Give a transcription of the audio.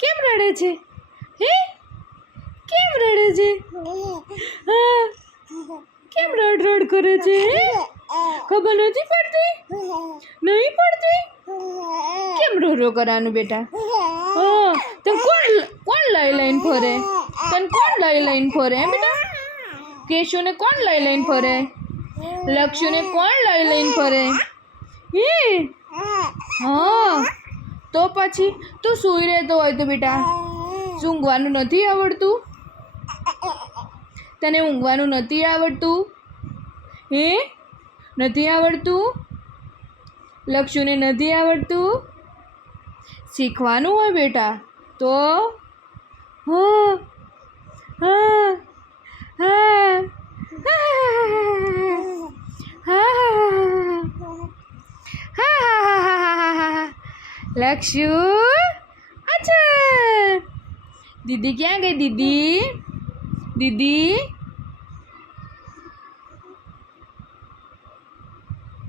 કેમ રડે છે? હે કેમ રડે છે? હા કેમ રડ કરે છે? ખબર નથી પડતી? નહીં પડતી? કેમ રો કરવાનું બેટા? હા તને કોણ લઈને ફરે? તને કોણ લઈને ફરે હે બેટા? કેશુને કોણ લઈને ફરે? લક્ષુને કોણ લઈને ફરે? હે હા તો પછી તું સૂઈ રહેતો હોય તો બેટા ઊંઘવાનું નથી આવડતું? તને ઊંઘવાનું નથી આવડતું? હે નથી આવડતું? લક્ષુને નથી આવડતું? શીખવાનું હોય બેટા તો હા હા હા હા લક્ષુ અચ્છા દીદી ક્યાં ગઈ? દીદી